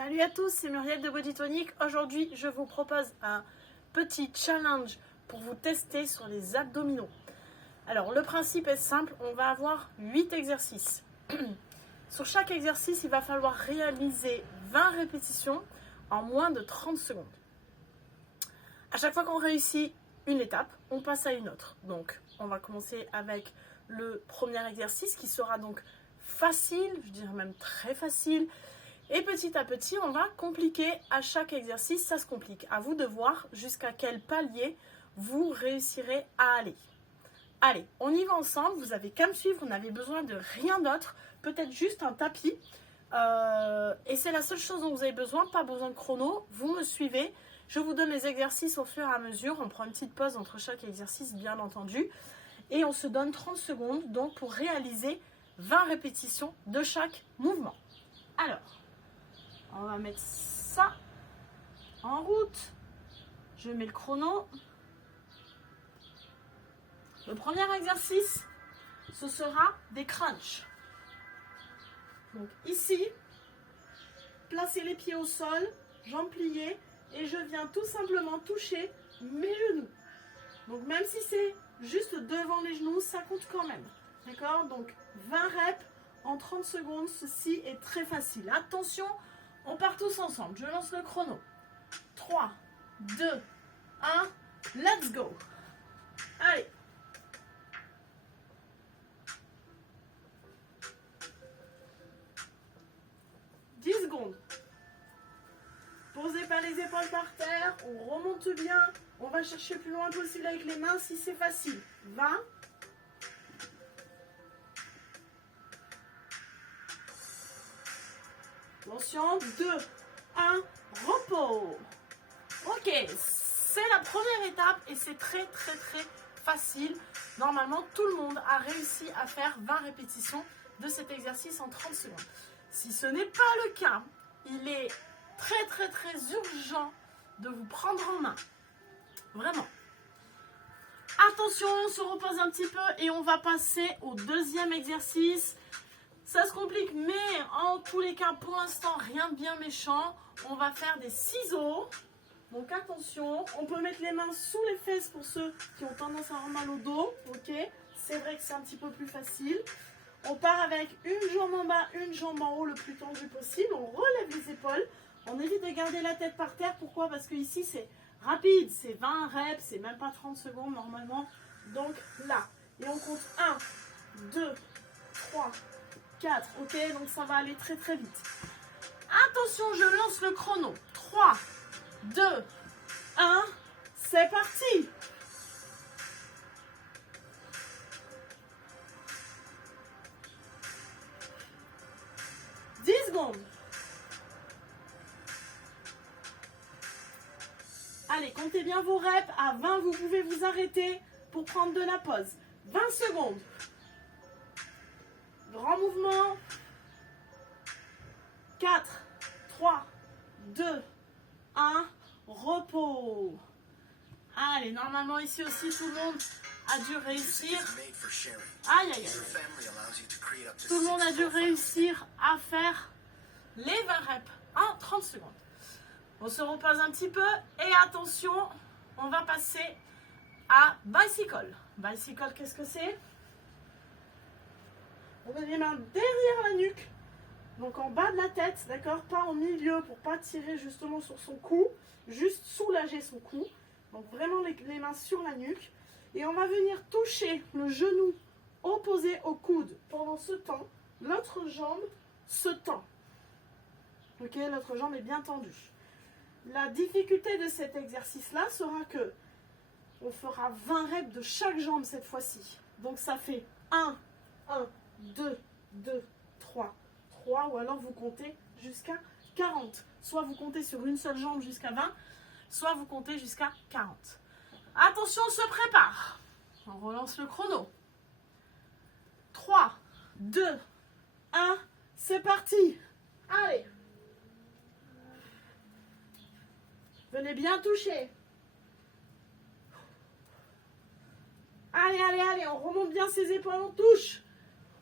Salut à tous, c'est Muriel de Body Tonic. Aujourd'hui, je vous propose un petit challenge pour vous tester sur les abdominaux. Alors, le principe est simple, on va avoir 8 exercices. Sur chaque exercice, il va falloir réaliser 20 répétitions en moins de 30 secondes. À chaque fois qu'on réussit une étape, on passe à une autre. Donc, on va commencer avec le premier exercice qui sera donc facile, je dirais même très facile. Et petit à petit, on va compliquer à chaque exercice, ça se complique. À vous de voir jusqu'à quel palier vous réussirez à aller. Allez, on y va ensemble, vous n'avez qu'à me suivre, vous n'avez besoin de rien d'autre, peut-être juste un tapis. Et c'est la seule chose dont vous avez besoin, pas besoin de chrono, vous me suivez. Je vous donne les exercices au fur et à mesure, on prend une petite pause entre chaque exercice, bien entendu. Et on se donne 30 secondes donc pour réaliser 20 répétitions de chaque mouvement. Alors, on va mettre ça en route. Je mets le chrono. Le premier exercice, ce sera des crunchs. Donc ici, placez les pieds au sol, jambes pliées, et je viens tout simplement toucher mes genoux. Donc même si c'est juste devant les genoux, ça compte quand même. D'accord? Donc 20 reps en 30 secondes, ceci est très facile. Attention, on part tous ensemble. Je lance le chrono. 3, 2, 1, let's go. Allez. Secondes. Posez pas les épaules par terre, on remonte bien, on va chercher le plus loin possible avec les mains si c'est facile. 20. Attention, 2, 1, repos. Ok, c'est la première étape et c'est très facile. Normalement, tout le monde a réussi à faire 20 répétitions de cet exercice en 30 secondes. Si ce n'est pas le cas, il est très urgent de vous prendre en main. Vraiment. Attention, on se repose un petit peu et on va passer au deuxième exercice. Ça se complique, mais en tous les cas, pour l'instant, rien de bien méchant. On va faire des ciseaux. Donc attention, on peut mettre les mains sous les fesses pour ceux qui ont tendance à avoir mal au dos. Ok, c'est vrai que c'est un petit peu plus facile. On part avec une jambe en bas, une jambe en haut le plus tendu possible. On relève les épaules. On évite de garder la tête par terre. Pourquoi? Parce que ici c'est rapide. C'est 20 reps. C'est même pas 30 secondes normalement. Donc là. Et on compte 1, 2, 3, 4. Ok, donc ça va aller très vite. Attention, je lance le chrono. 3, 2, 1. C'est parti. Secondes. Allez, comptez bien vos reps. À 20, vous pouvez vous arrêter pour prendre de la pause. 20 secondes. Grand mouvement. 4, 3, 2, 1. Repos. Allez, normalement ici aussi, tout le monde a dû réussir. Aïe. Tout le monde a dû réussir à faire les 20 reps en 30 secondes. On se repose un petit peu et attention, on va passer à bicycle. Bicycle, qu'est-ce que c'est? On met les mains derrière la nuque, donc en bas de la tête, d'accord? Pas au milieu pour pas tirer justement sur son cou, juste soulager son cou. Donc vraiment les mains sur la nuque. Et on va venir toucher le genou opposé au coude. Pendant ce temps, l'autre jambe se tend. Ok, l'autre jambe est bien tendue. La difficulté de cet exercice-là sera que on fera 20 reps de chaque jambe cette fois-ci. Donc ça fait 1, 2, 3, ou alors vous comptez jusqu'à 40. Soit vous comptez sur une seule jambe jusqu'à 20, soit vous comptez jusqu'à 40. Attention, on se prépare. On relance le chrono. 3, 2, 1, c'est parti. Allez. Venez bien toucher. Allez, on remonte bien ses épaules, on touche.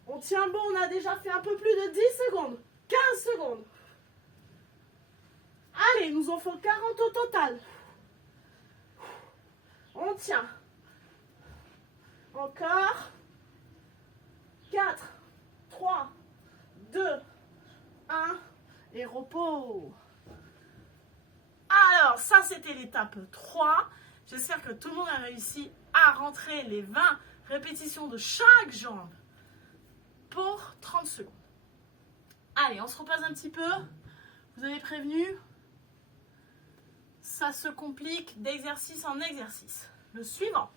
On tient bon, on a déjà fait un peu plus de 10 secondes. 15 secondes. il nous en faut 40 au total. On tient. Encore. 4, 3, 2, 1 et repos. Alors, ça c'était l'étape 3. J'espère que tout le monde a réussi à rentrer les 20 répétitions de chaque jambe pour 30 secondes. Allez, on se repose un petit peu. Vous avez prévenu, ça se complique d'exercice en exercice. Le suivant,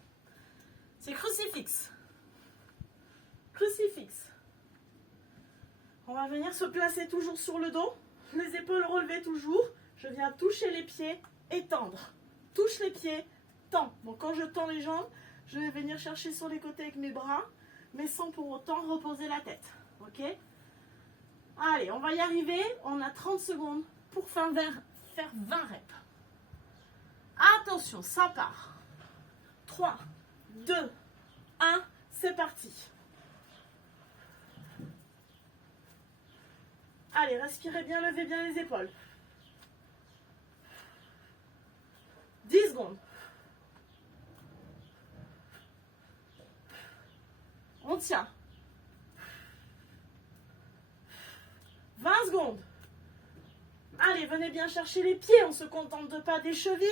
c'est crucifix. Crucifix. On va venir se placer toujours sur le dos, les épaules relevées toujours. Je viens toucher les pieds et tendre. Touche les pieds, tends. Donc quand je tends les jambes, je vais venir chercher sur les côtés avec mes bras, mais sans pour autant reposer la tête. Ok? Allez, on va y arriver. On a 30 secondes pour faire 20 reps. Attention, ça part. 3, 2, 1, c'est parti. Allez, respirez bien, levez bien les épaules. 10 secondes. On tient. 20 secondes. Allez, venez bien chercher les pieds, on ne se contente de pas des chevilles.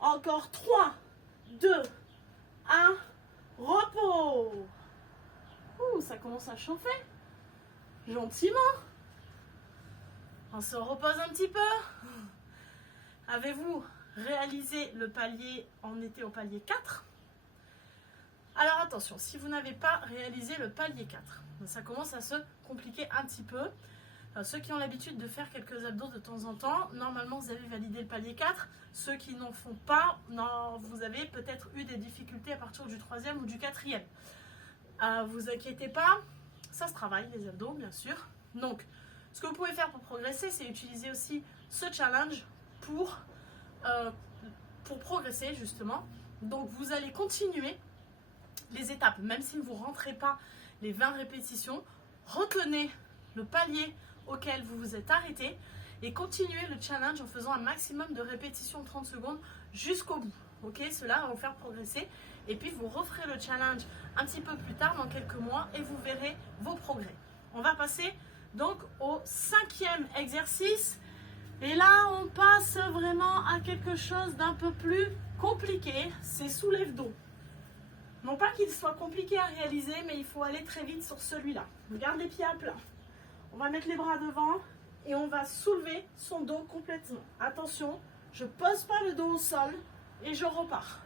Encore 3, 2, 1, repos. Ouh, ça commence à chauffer. Gentiment. On se repose un petit peu. Avez-vous réalisé le palier? On était au palier 4. Alors attention, si vous n'avez pas réalisé le palier 4, ça commence à se compliquer un petit peu. Ceux qui ont l'habitude de faire quelques abdos de temps en temps, normalement vous avez validé le palier 4. Ceux qui n'en font pas, non, vous avez peut-être eu des difficultés à partir du 3e ou du 4e. Vous inquiétez pas, ça se travaille les abdos bien sûr. Donc ce que vous pouvez faire pour progresser, c'est utiliser aussi ce challenge pour progresser justement. Donc vous allez continuer les étapes, même si vous ne rentrez pas les 20 répétitions, retenez le palier auquel vous vous êtes arrêté et continuez le challenge en faisant un maximum de répétitions 30 secondes jusqu'au bout. Ok, cela va vous faire progresser et puis vous referez le challenge un petit peu plus tard dans quelques mois et vous verrez vos progrès. On va passer donc au 5e exercice et là on passe vraiment à quelque chose d'un peu plus compliqué, c'est soulève dos. Non pas qu'il soit compliqué à réaliser, mais il faut aller très vite sur celui-là. On garde les pieds à plat. On va mettre les bras devant et on va soulever son dos complètement. Attention, je ne pose pas le dos au sol et je repars.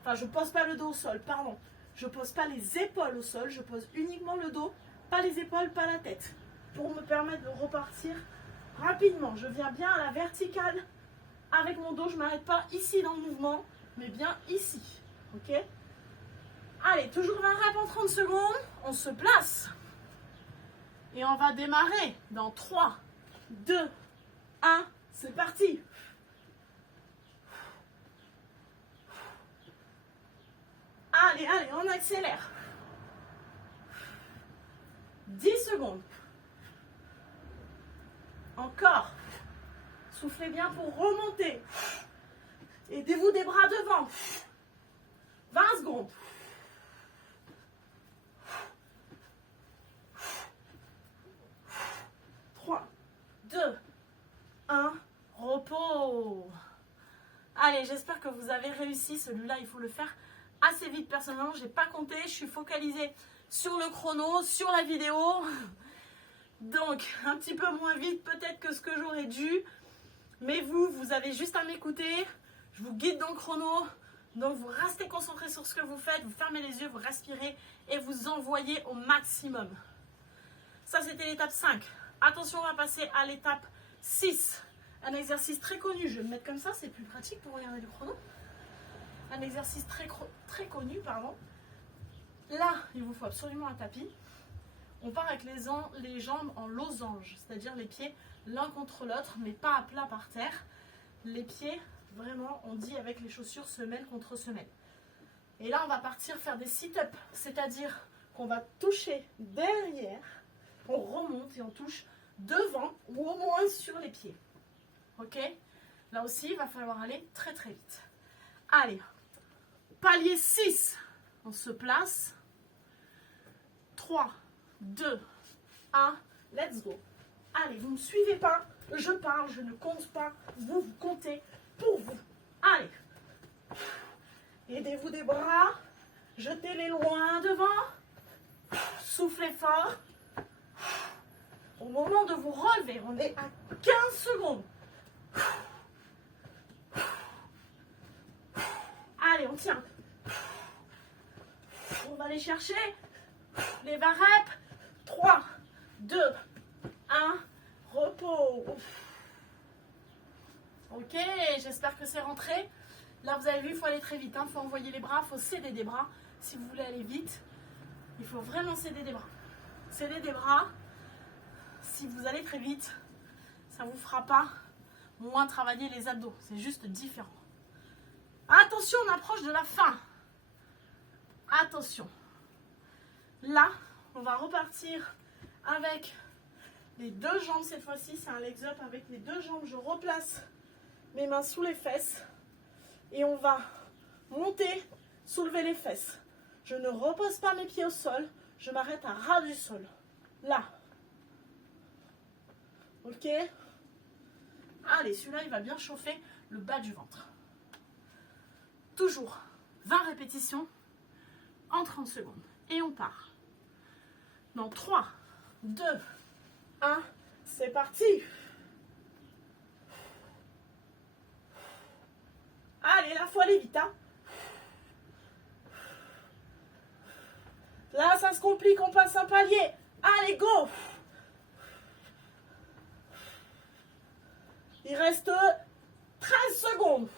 Enfin, je ne pose pas le dos au sol, pardon. Je ne pose pas les épaules au sol, je pose uniquement le dos, pas les épaules, pas la tête. Pour me permettre de repartir rapidement. Je viens bien à la verticale avec mon dos. Je ne m'arrête pas ici dans le mouvement, mais bien ici. Ok ? Allez, toujours 20 reps en 30 secondes. On se place. Et on va démarrer dans 3, 2, 1. C'est parti. Allez, allez, on accélère. 10 secondes. Encore. Soufflez bien pour remonter. Aidez-vous des bras devant. 20 secondes. 3, 2, 1, repos. Allez, j'espère que vous avez réussi. Celui-là, il faut le faire assez vite. Personnellement, je n'ai pas compté. Je suis focalisée sur le chrono, sur la vidéo. Donc, un petit peu moins vite peut-être que ce que j'aurais dû. Mais vous avez juste à m'écouter. Je vous guide dans le chrono. Donc, vous restez concentrés sur ce que vous faites. Vous fermez les yeux, vous respirez et vous envoyez au maximum. Ça, c'était l'étape 5. Attention, on va passer à l'étape 6. Un exercice très connu. Je vais me mettre comme ça, c'est plus pratique pour regarder le chrono. Un exercice très connu, pardon. Là, il vous faut absolument un tapis. On part avec les jambes en losange, c'est-à-dire les pieds l'un contre l'autre, mais pas à plat par terre. Les pieds, vraiment, on dit avec les chaussures semelle contre semelle. Et là, on va partir faire des sit-ups, c'est-à-dire qu'on va toucher derrière, on remonte et on touche devant ou au moins sur les pieds. Ok? Là aussi, il va falloir aller très très vite. Allez, palier 6, on se place. 3, 2, 1, let's go. Allez, vous ne me suivez pas, je parle, je ne compte pas, vous comptez pour vous. Allez, aidez-vous des bras, jetez-les loin devant, soufflez fort. Au moment de vous relever, on est à 15 secondes. Allez, on tient. On va aller chercher les 20 reps. 3, 2, 1, repos. Ok, j'espère que c'est rentré. Là, vous avez vu, il faut aller très vite. Il faut envoyer les bras, il faut céder des bras. Si vous voulez aller vite, il faut vraiment céder des bras. Céder des bras, si vous allez très vite, ça ne vous fera pas moins travailler les abdos. C'est juste différent. Attention, on approche de la fin. Attention. Là, on va repartir avec les deux jambes cette fois-ci. C'est un legs up avec les deux jambes. Je replace mes mains sous les fesses. Et on va monter, soulever les fesses. Je ne repose pas mes pieds au sol. Je m'arrête à ras du sol. Là. Ok? Allez, celui-là, il va bien chauffer le bas du ventre. Toujours 20 répétitions en 30 secondes. Et on part. Dans 3, 2, 1, c'est parti. Allez, là, faut aller vite. Hein. Là, ça se complique, on passe un palier. Allez, go. Il reste 13 secondes.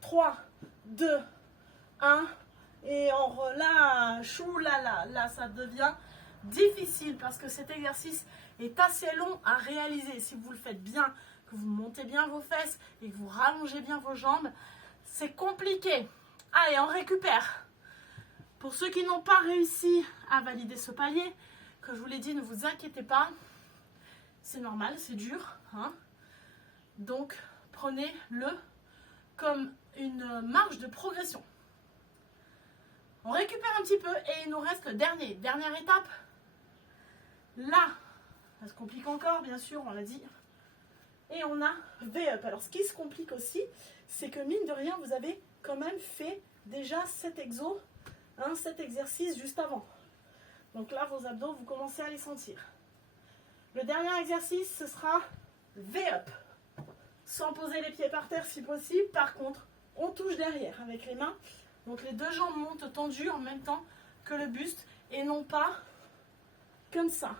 3, 2, 1. Et on relâche. Ouh là là, là, ça devient difficile parce que cet exercice est assez long à réaliser. Si vous le faites bien, que vous montez bien vos fesses et que vous rallongez bien vos jambes, c'est compliqué. Allez, on récupère. Pour ceux qui n'ont pas réussi à valider ce palier, que je vous l'ai dit, ne vous inquiétez pas. C'est normal, c'est dur. Hein. Donc, prenez-le comme une marge de progression. On récupère un petit peu et il nous reste le dernière étape. Là, ça se complique encore, bien sûr, on l'a dit. Et on a V-up. Alors, ce qui se complique aussi, c'est que mine de rien, vous avez quand même fait déjà cet exercice juste avant. Donc là, vos abdos, vous commencez à les sentir. Le dernier exercice, ce sera V-up. Sans poser les pieds par terre si possible. Par contre, on touche derrière avec les mains. Donc les deux jambes montent tendues en même temps que le buste et non pas comme ça.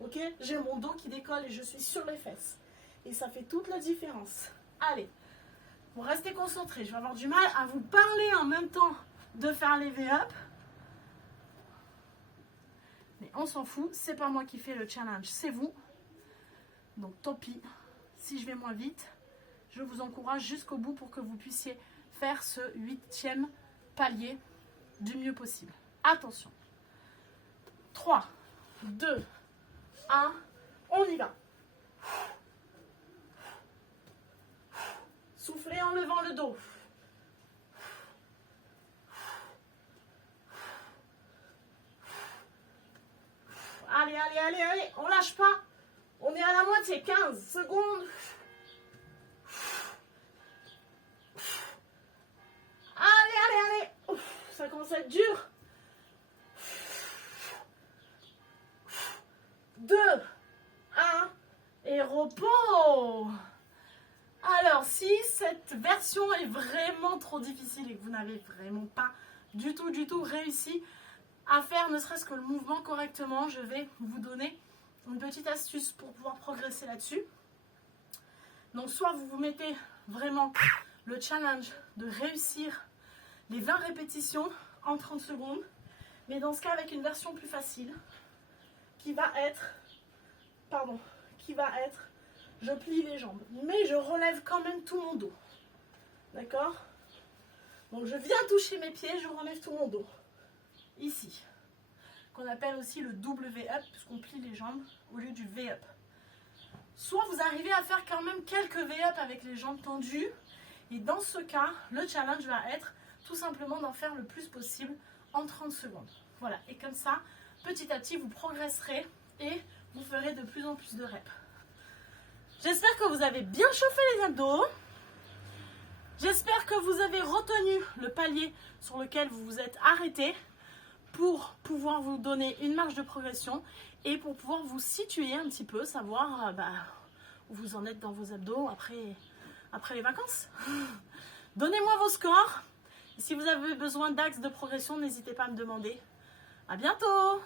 Ok? J'ai mon dos qui décolle et je suis sur les fesses. Et ça fait toute la différence. Allez, vous restez concentrés. Je vais avoir du mal à vous parler en même temps de faire les V-up. Mais on s'en fout, c'est pas moi qui fais le challenge, c'est vous. Donc tant pis, si je vais moins vite, je vous encourage jusqu'au bout pour que vous puissiez faire ce 8e palier du mieux possible. Attention. 3, 2, 1, on y va. Soufflez en levant le dos. Allez, allez, allez, allez, on lâche pas. On est à la moitié, 15 secondes. Allez, allez, allez. Ouf, ça commence à être dur. 2, 1, et repos. Alors, si cette version est vraiment trop difficile et que vous n'avez vraiment pas du tout réussi à faire ne serait-ce que le mouvement correctement, je vais vous donner une petite astuce pour pouvoir progresser là-dessus. Donc, soit vous vous mettez vraiment le challenge de réussir les 20 répétitions en 30 secondes, mais dans ce cas avec une version plus facile qui va être, je plie les jambes, mais je relève quand même tout mon dos. D'accord? Donc je viens toucher mes pieds, je relève tout mon dos. ici, qu'on appelle aussi le W-up, puisqu'on plie les jambes au lieu du V-up. Soit vous arrivez à faire quand même quelques V-up avec les jambes tendues, et dans ce cas, le challenge va être tout simplement d'en faire le plus possible en 30 secondes. Voilà, et comme ça, petit à petit, vous progresserez et vous ferez de plus en plus de reps. J'espère que vous avez bien chauffé les abdos. J'espère que vous avez retenu le palier sur lequel vous vous êtes arrêté pour pouvoir vous donner une marge de progression et pour pouvoir vous situer un petit peu, savoir où vous en êtes dans vos abdos après les vacances. Donnez-moi vos scores. Et si vous avez besoin d'axes de progression, n'hésitez pas à me demander. À bientôt!